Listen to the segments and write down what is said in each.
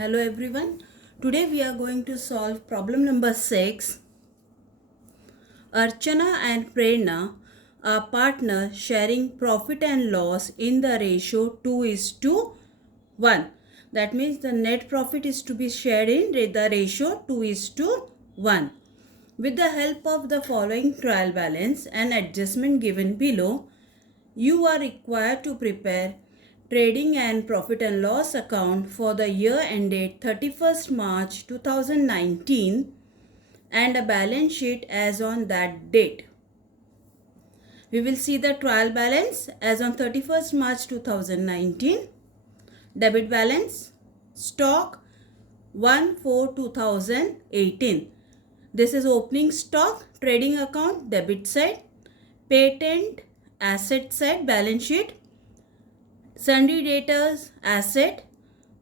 Hello everyone. Today we are going to solve problem number 6. Archana and Prerna are partners sharing profit and loss in the ratio 2:1. That means the net profit is to be shared in the ratio 2:1. With the help of the following trial balance and adjustment given below, you are required to prepare trading and profit and loss account for the year ended 31st March 2019 and a balance sheet as on that date. We will see the trial balance as on 31st March 2019. Debit balance stock 1/4/2018. This is opening stock, trading account, debit side, patent, asset side, balance sheet, sundry debtors, asset,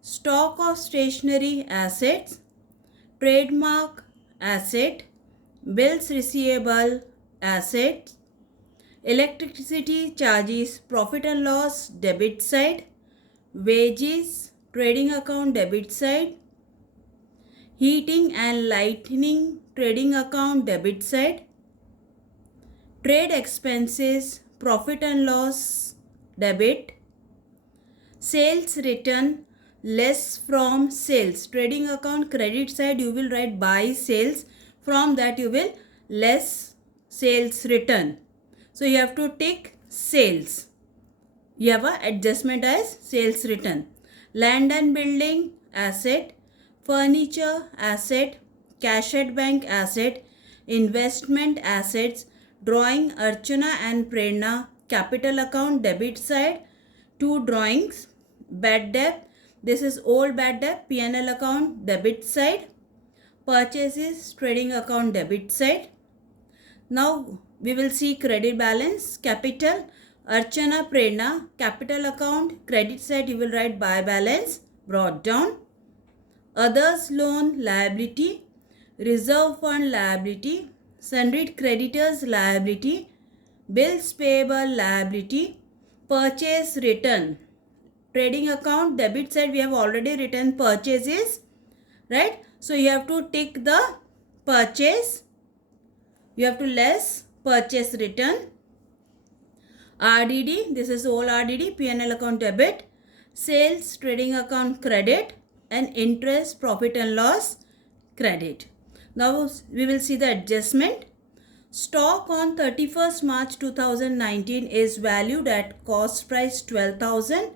stock of stationery assets, trademark asset, bills receivable assets, electricity charges, profit and loss, debit side, wages, trading account, debit side, heating and lighting, trading account, debit side, trade expenses, profit and loss, debit, sales return less from sales, trading account, credit side you will write by sales, from that you will less sales return. So you have to take sales. You have a adjustment as sales return. Land and building asset, furniture asset, cash at bank asset, investment assets, drawing Archana and Prerna, capital account, debit side, 2 drawings, bad debt, this is old bad debt, P&L account, debit side, purchases, trading account, debit side. Now we will see credit balance, capital, Archana, Prerna, capital account, credit side you will write by balance, brought down, others loan liability, reserve fund liability, sundry creditors liability, bills payable liability, purchase return, trading account, debit side we have already written purchases, right? So you have to tick the purchase, you have to less purchase return, RDD, this is all RDD, P&L account debit, sales trading account credit, and interest profit and loss credit. Now we will see the adjustment. Stock on 31st March 2019 is valued at cost price 12,000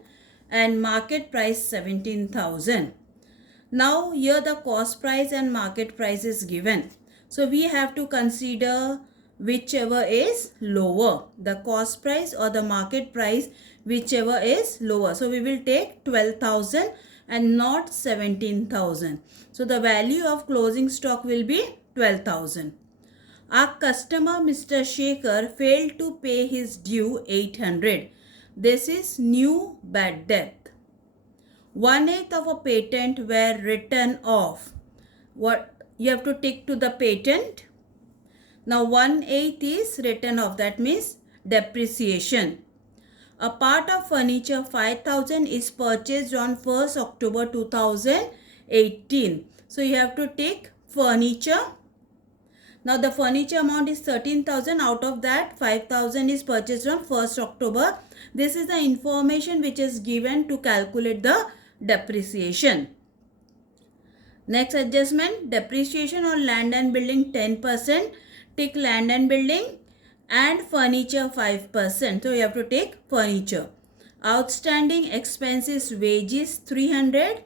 and market price 17,000. Now here the cost price and market price is given. So we have to consider whichever is lower, the cost price or the market price, whichever is lower. So we will take 12,000 and not 17,000. So the value of closing stock will be 12,000. Our customer Mr. Shekhar failed to pay his due 800. This is new bad debt. 1/8 of a patent were written off. What you have to tick to the patent. Now 1/8 is written off, that means depreciation. A part of furniture 5,000 is purchased on 1st October 2018. So you have to tick furniture. Now the furniture amount is 13,000, out of that 5,000 is purchased on 1st October. This is the information which is given to calculate the depreciation. Next adjustment, depreciation on land and building 10%, tick land and building, and furniture 5%. So you have to take furniture. Outstanding expenses wages 300,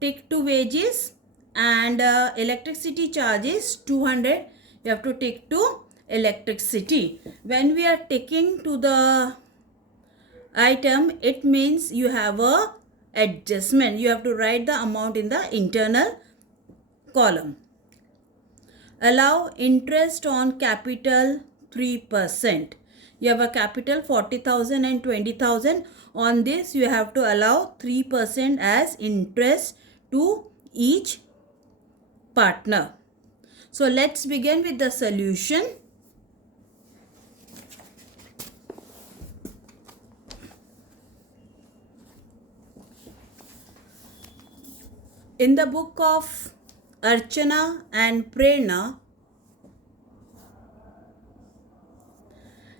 tick to wages, and electricity charges 200. You have to tick to electricity. When we are ticking to the item, it means you have a adjustment. You have to write the amount in the internal column. Allow interest on capital 3%. You have a capital 40,000 and 20,000. On this you have to allow 3% as interest to each partner. So let's begin with the solution. In the book of Archana and Prerna,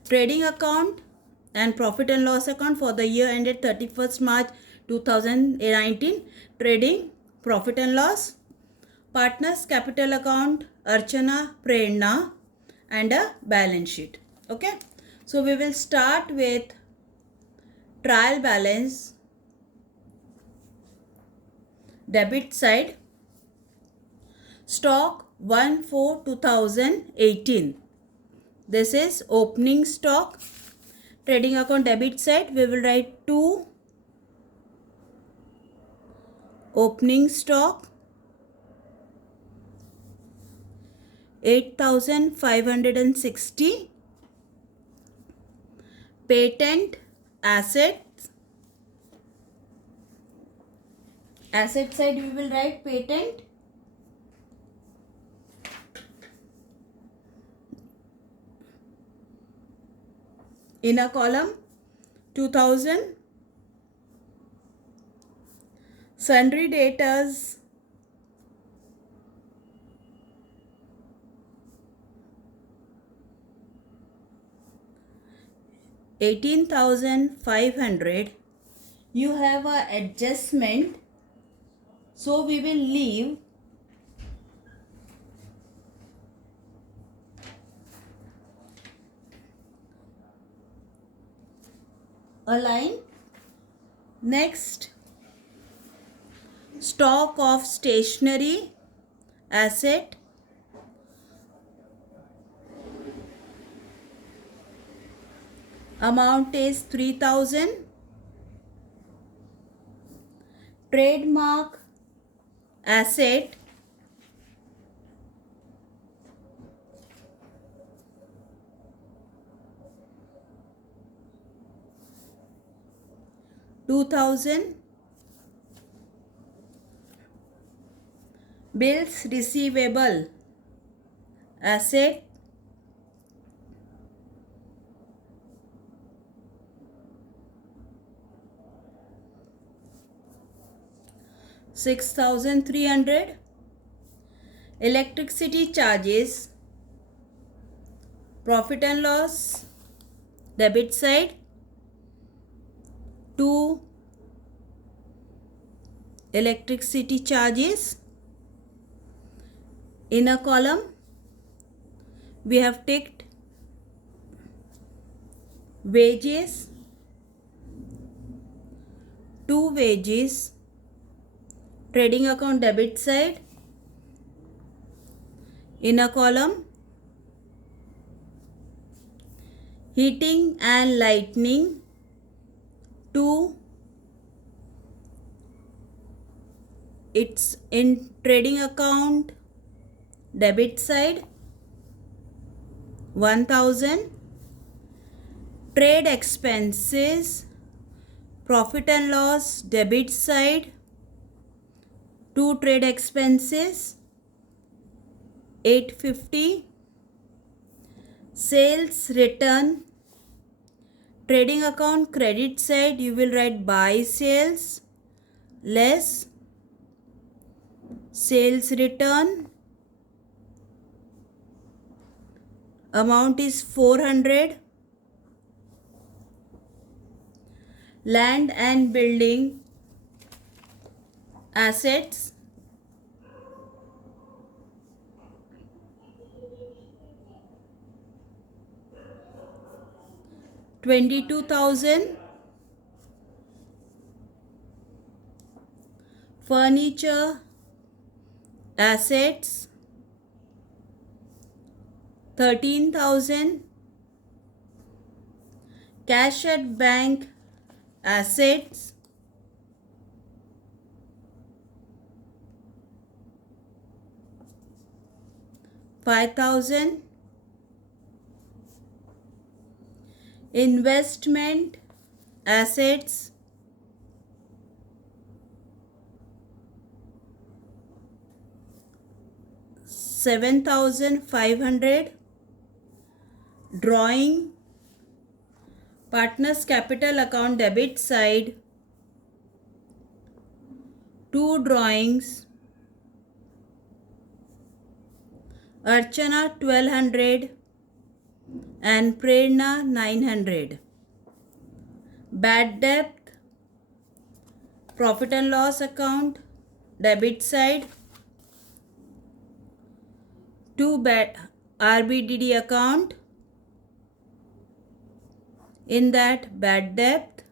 trading account and profit and loss account for the year ended 31st March 2019, trading, profit and loss, partners capital account, Archana, Prerna, and a balance sheet. Okay, so we will start with trial balance, debit side, stock 1/4/2018. This is opening stock. Trading account debit side, we will write 2 opening stock 8,560. Patent assets, asset side we will write patent in a column 2,000. Sundry debtors 18,500. You have a adjustment, so we will leave a line. Next, stock of stationery asset amount is 3,000. Trademark asset $2,000. Bills receivable asset $6,300. Electricity charges, profit and loss, debit side, 2 electricity charges. In a column, we have ticked wages, 2 wages, trading account debit side. In a column, heating and lighting, 2. It's in trading account debit side, 1,000. Trade expenses, profit and loss debit side, 2 trade expenses, 850. Sales return, trading account credit side, you will write buy sales less sales return, amount is 400. Land and building assets, $22,000. Furniture assets, 13,000. Cash at bank assets, 5,000. Investment assets, 7,500. Drawing, partners capital account debit side, 2 drawings, Archana 1200 and Prerna 900. Bad debt, profit and loss account, debit side, 2 bad RBDD account. In that, bad debt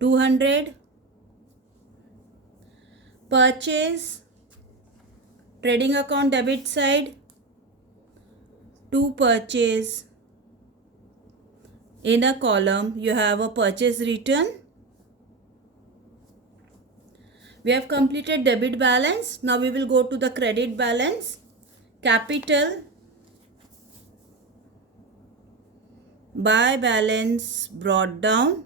200, purchase trading account debit side, 2 purchase. In a column you have a purchase return. We have completed debit balance. Now we will go to the credit balance. Capital by balance brought down.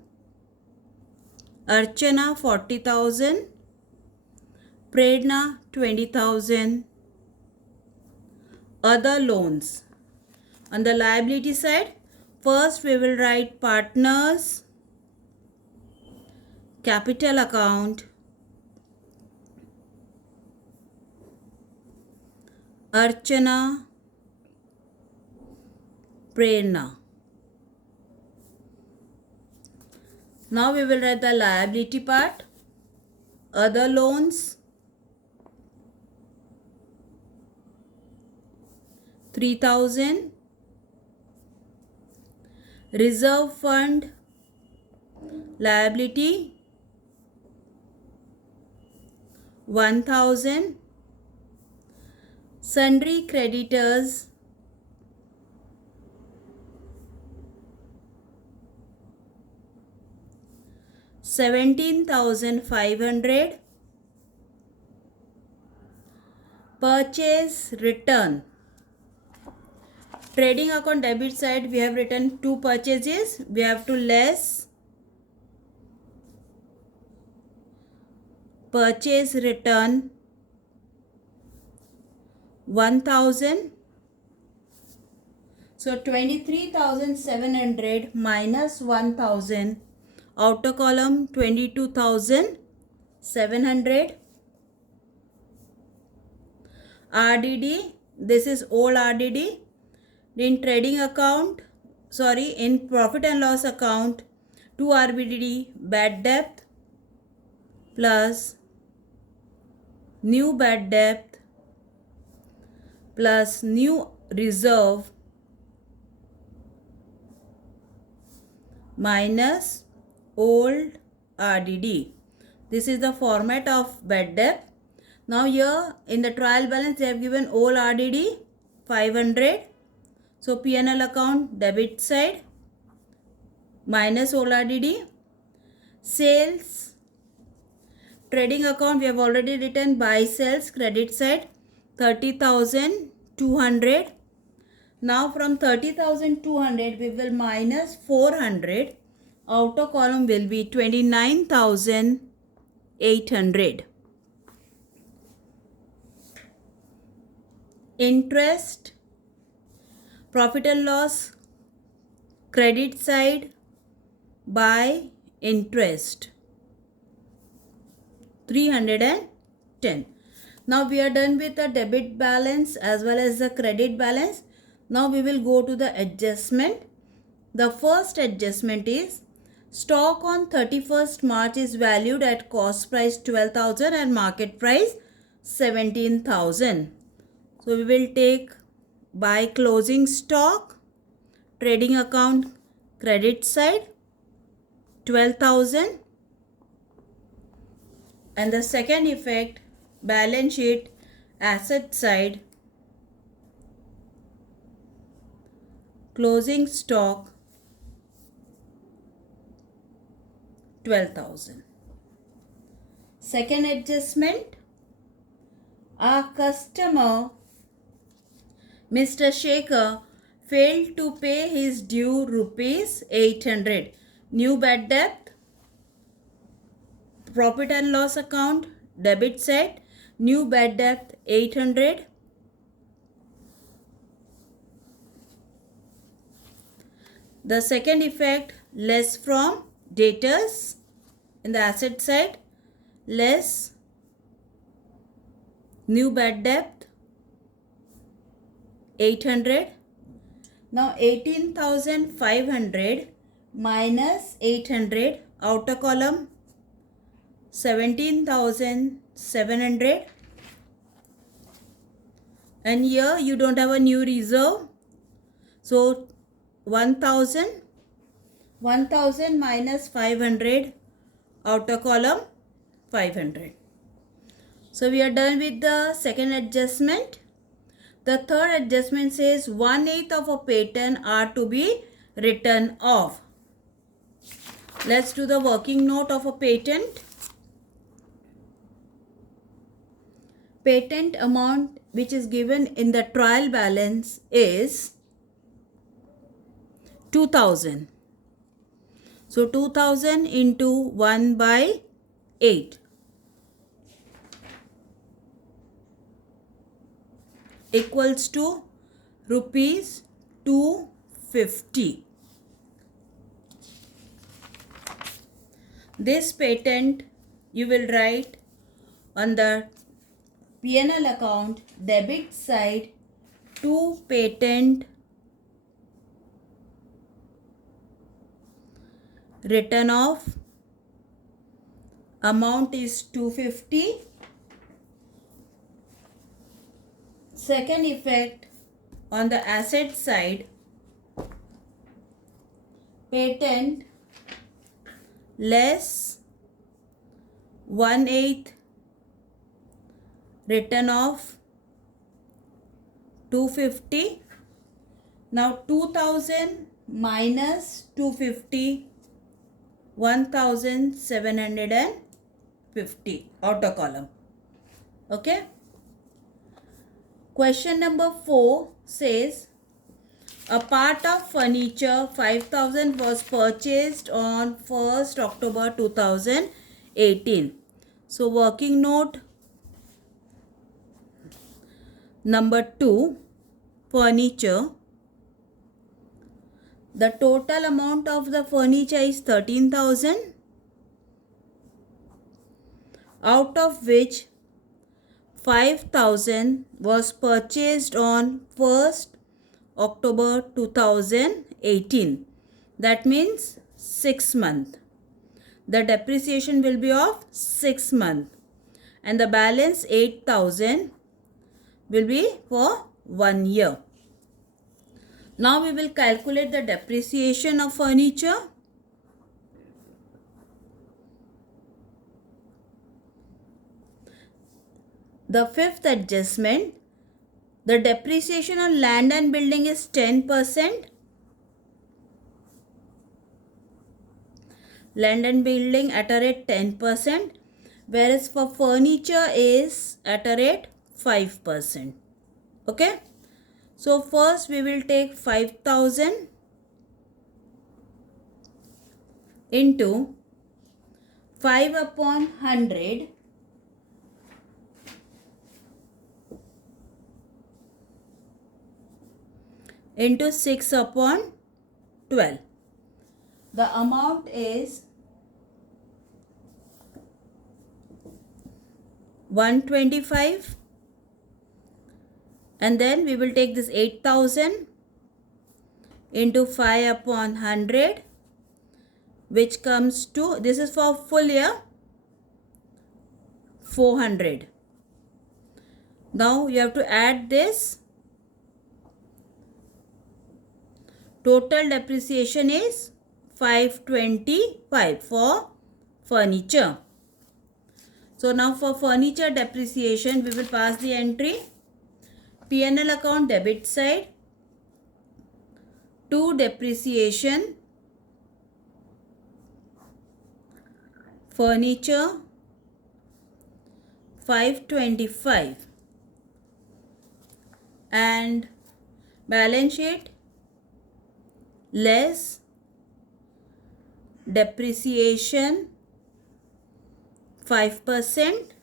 Archana 40,000, Prerna 20,000. Other loans. On the liability side, first we will write partners capital account, Archana, Prerna. Now we will write the liability part. Other loans 3,000. Reserve fund liability 1,000. Sundry creditors 17,500. Purchase return. Trading account debit side we have written 2 purchases. We have to less purchase return 1,000. So 23,700 minus 1,000. Outer column 22,700. RDD, this is old RDD. In trading account, in profit and loss account, 2 RBDD bad debt plus new bad debt plus new reserve minus old RDD. This is the format of bad debt. Now here in the trial balance they have given old RDD 500. So P&L account debit side minus old RDD. Sales trading account we have already written buy sales credit side 30,200. Now from 30,200 we will minus 400. Outer column will be 29,800. Interest, profit and loss, credit side by interest 310. Now we are done with the debit balance as well as the credit balance. Now we will go to the adjustment. The first adjustment is stock on 31st March is valued at cost price 12,000 and market price 17,000. So we will take by closing stock, trading account credit side 12,000, and the second effect balance sheet asset side closing stock 12,000. Second adjustment, our customer Mr. Shekhar failed to pay his due rupees 800. New bad debt, profit and loss account debit side, new bad debt 800. The second effect less from debtors in the asset side, less New bad debt 800. Now 18,500 minus 800, outer column 17,700, and here you don't have a new reserve, so 1,000 minus 500, outer column 500. So we are done with the second adjustment. The third adjustment says 1/8 of a patent are to be written off. Let's do the working note of a patent. Patent amount which is given in the trial balance is 2,000. So 2,000 into 1/8 equals to rupees 250. This patent you will write on the P&L account debit side to patent written off. Amount is 250. Second effect on the asset side, patent less 1/8 written off 250. Now 2,000 minus 250, 1,750, outer column. Okay. Question number 4 says a part of furniture 5,000 was purchased on 1st October 2018. So working note number 2, furniture. The total amount of the furniture is 13,000, out of which 5,000 was purchased on 1st October 2018. That means 6 months. The depreciation will be of 6 months. And the balance 8,000 will be for 1 year. Now we will calculate the depreciation of furniture. The fifth adjustment, the depreciation on land and building is 10%. Land and building at a rate 10%, whereas for furniture is at a rate 5%. Okay. So first we will take 5,000 into 5 upon 100 into 6 upon 12. The amount is 125, and then we will take this 8,000 into 5 upon 100, which comes to, this is for full year, 400. Now you have to add this. Total depreciation is 525 for furniture. So now for furniture depreciation, we will pass the entry P&L account debit side to depreciation furniture 525 and balance sheet less depreciation 5%.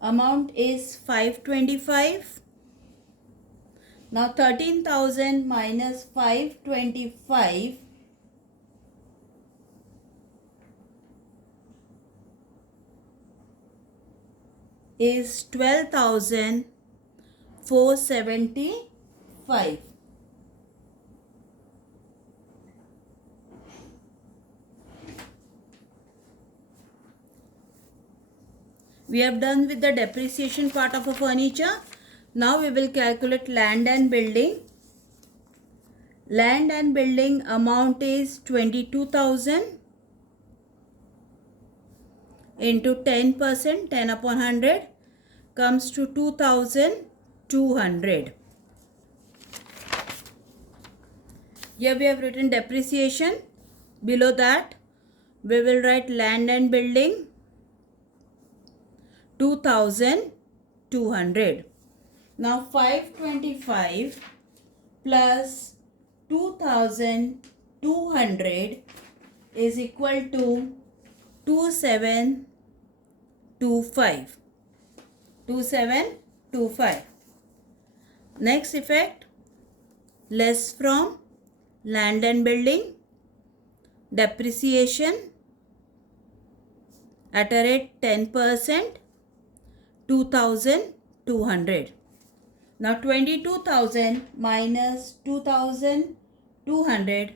Amount is 525. Now 13,000 minus 525 is 12,475. We have done with the depreciation part of a furniture. Now we will calculate land and building. Land and building amount is 22,000 into 10%, 10 upon 100 comes to 2,200. Here we have written depreciation. Below that we will write land and building 2,200. Now 525 plus 2,200 is equal to 2725. 2725. Next effect, less from land and building, depreciation at a rate 10%, 2,200. Now 22,000 minus 2,200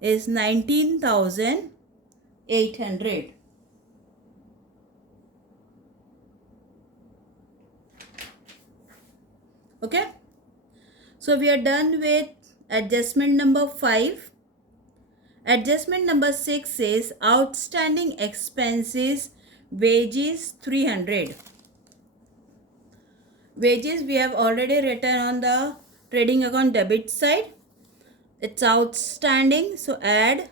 is 19,800. Okay. So we are done with adjustment number 5. Adjustment number 6 says outstanding expenses, wages 300. Wages we have already written on the trading account debit side. It's outstanding, so add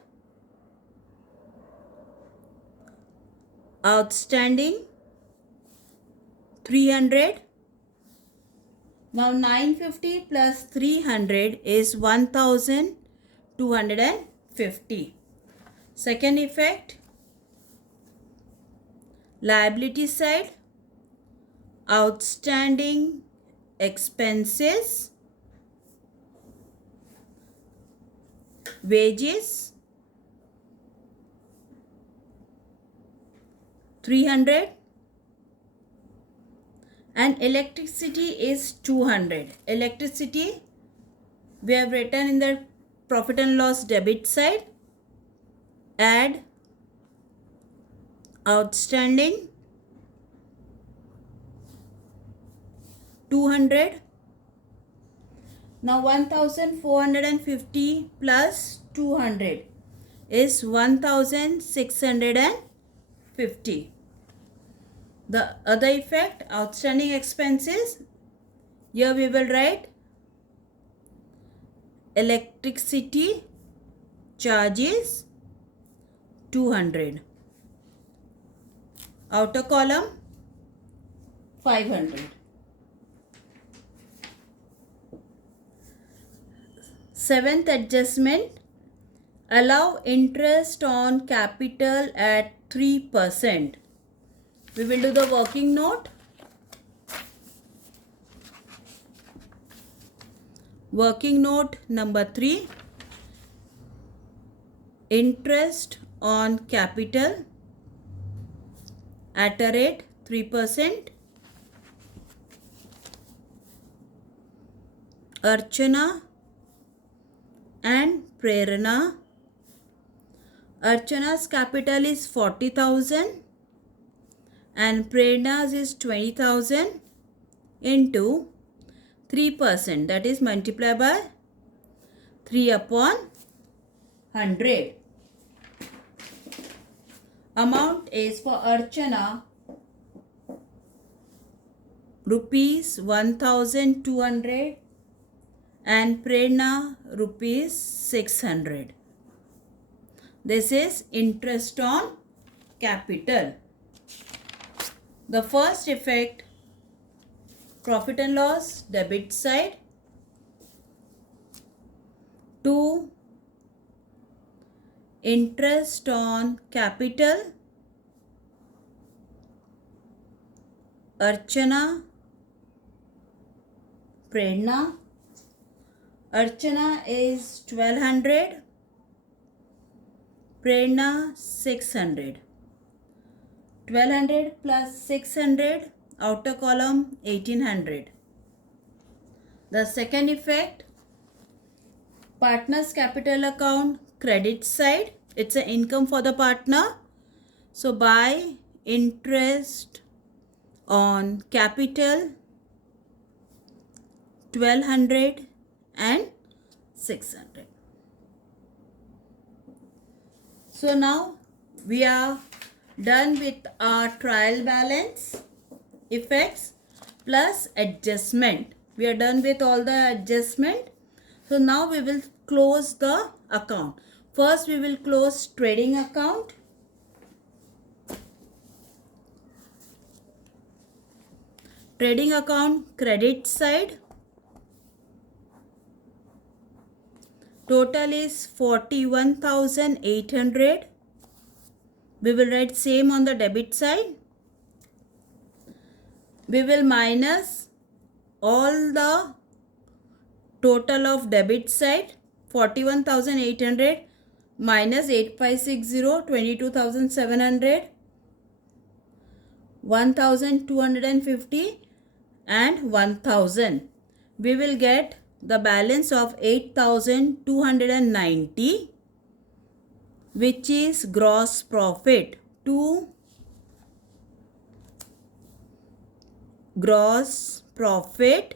outstanding 300. Now 950 plus 300 is 1,250. Second effect, liability side, outstanding expenses, wages 300 and electricity is 200. Electricity we have written in the profit and loss debit side. Add outstanding 200. Now 1,450 plus 200 is 1,650. The other effect, outstanding expenses, here we will write electricity charges 200. Outer column 500. Seventh adjustment, allow interest on capital at 3%. We will do the working note. Working note number 3. Interest on capital at a rate 3%. Archana and Prerana. Archana's capital is 40,000 and Prerna's is 20,000 into 3%, that is multiply by 3 upon 100. Amount is for Archana rupees 1,200 and Prerna rupees 600. This is interest on capital. The first effect, profit and loss debit side, 2 interest on capital, Archana, Prerna. Archana is 1,200, Prerna 600. 1,200 plus 600 outer column 1800. The second effect, partner's capital account credit side, it's an income for the partner. So by interest on capital 1200 and 600. So now we are done with our trial balance effects plus adjustment. We are done with all the adjustment. So now we will close the account. First we will close trading account. Trading account credit side. Total is 41,800. We will write same on the debit side. We will minus all the total of debit side, 41,800 minus 8560, 22,700, 1,250 and 1,000. We will get the balance of 8,290, which is gross profit. To gross profit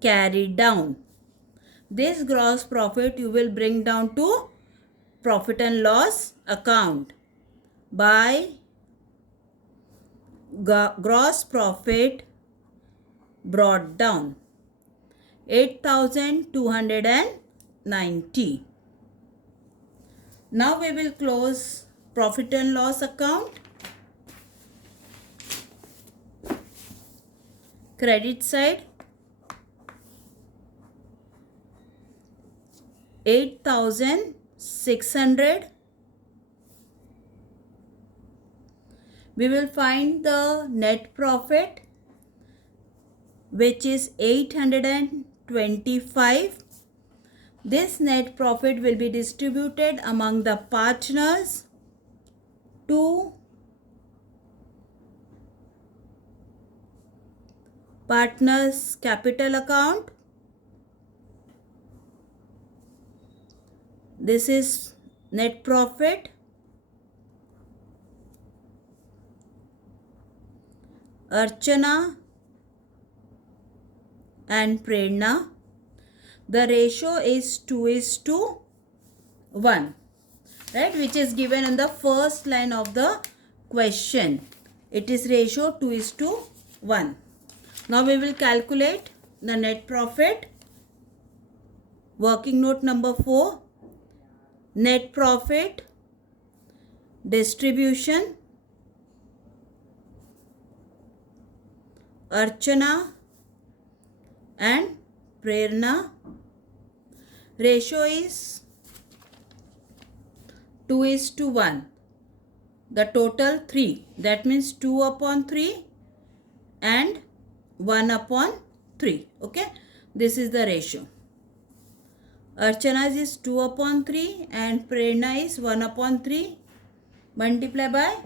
carried down. This gross profit you will bring down to profit and loss account by gross profit brought down 8,290. Now we will close profit and loss account. Credit side 8,600. We will find the net profit, which is 825. This net profit will be distributed among the partners to partners capital account. This is net profit. Archana and Prerna. The ratio is 2:1, right, which is given in the first line of the question. It is ratio 2:1. Now we will calculate the net profit. Working note number 4. Net profit distribution. Archana and Prerna. Ratio is 2:1. The total 3. That means 2/3 and 1/3. Okay. This is the ratio. Archana's is 2/3 and Prerna is 1/3. Multiply by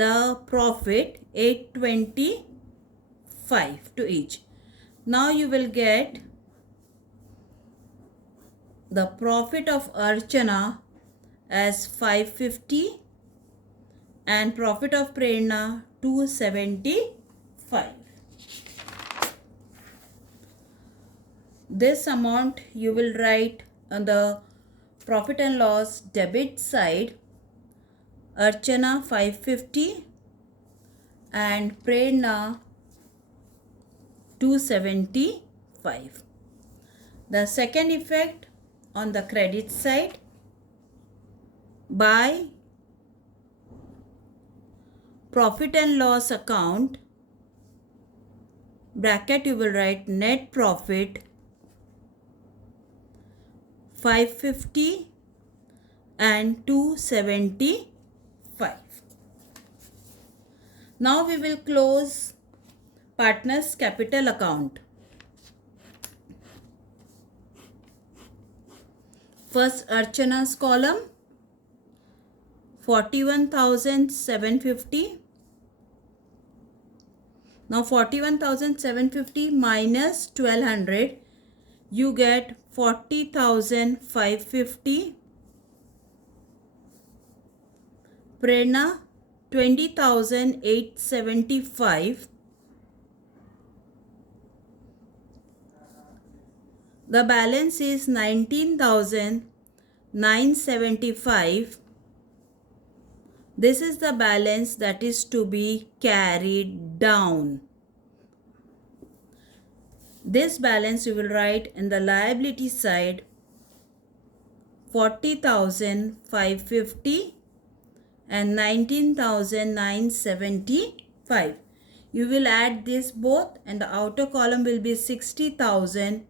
the profit 825 to each. Now you will get the profit of Archana as 550 and profit of Prerna 275. This amount you will write on the profit and loss debit side. Archana 550 and Prerna 275. The second effect on the credit side, by profit and loss account bracket you will write net profit 550 and 275. Now we will close partners capital account. First Archana's column 41,750 Now 41,750 minus 1200, you get 40,550. Prerna 20,875. The balance is 19,975. This is the balance that is to be carried down. This balance you will write in the liability side 40,550 and 19,975. You will add this both and the outer column will be 60,525.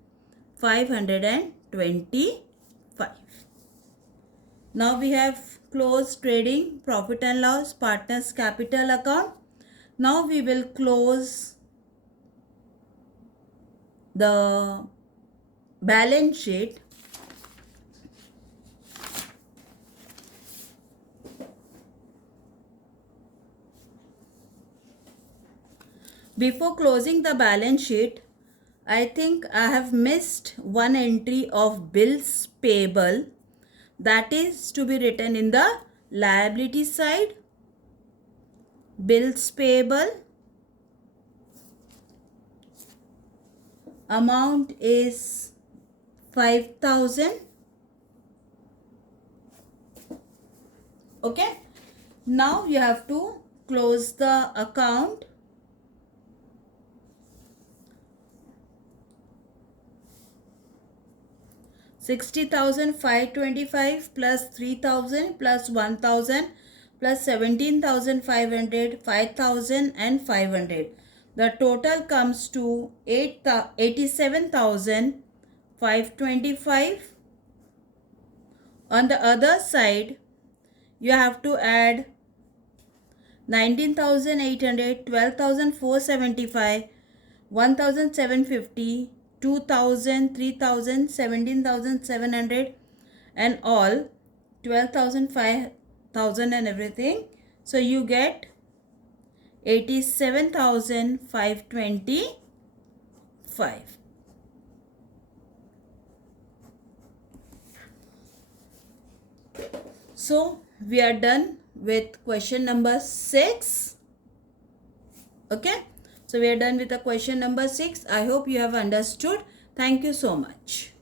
Now we have closed trading, profit and loss, partners capital account. Now we will close the balance sheet. Before closing the balance sheet, I think I have missed one entry of bills payable. That is to be written in the liability side. Bills payable. Amount is 5,000. Okay. Now you have to close the account. $60,525 plus 3,000 plus 1,000 plus 17,500, 5,000 and 500. The total comes to 87,525. On the other side, you have to add 19,800, 12,475, 1,750, 2,000, 3,000, 17,700 and all 12,000, 5,000 and everything. So you get 87,525. So we are done with question number 6. Okay. So we are done with the question number 6. I hope you have understood. Thank you so much.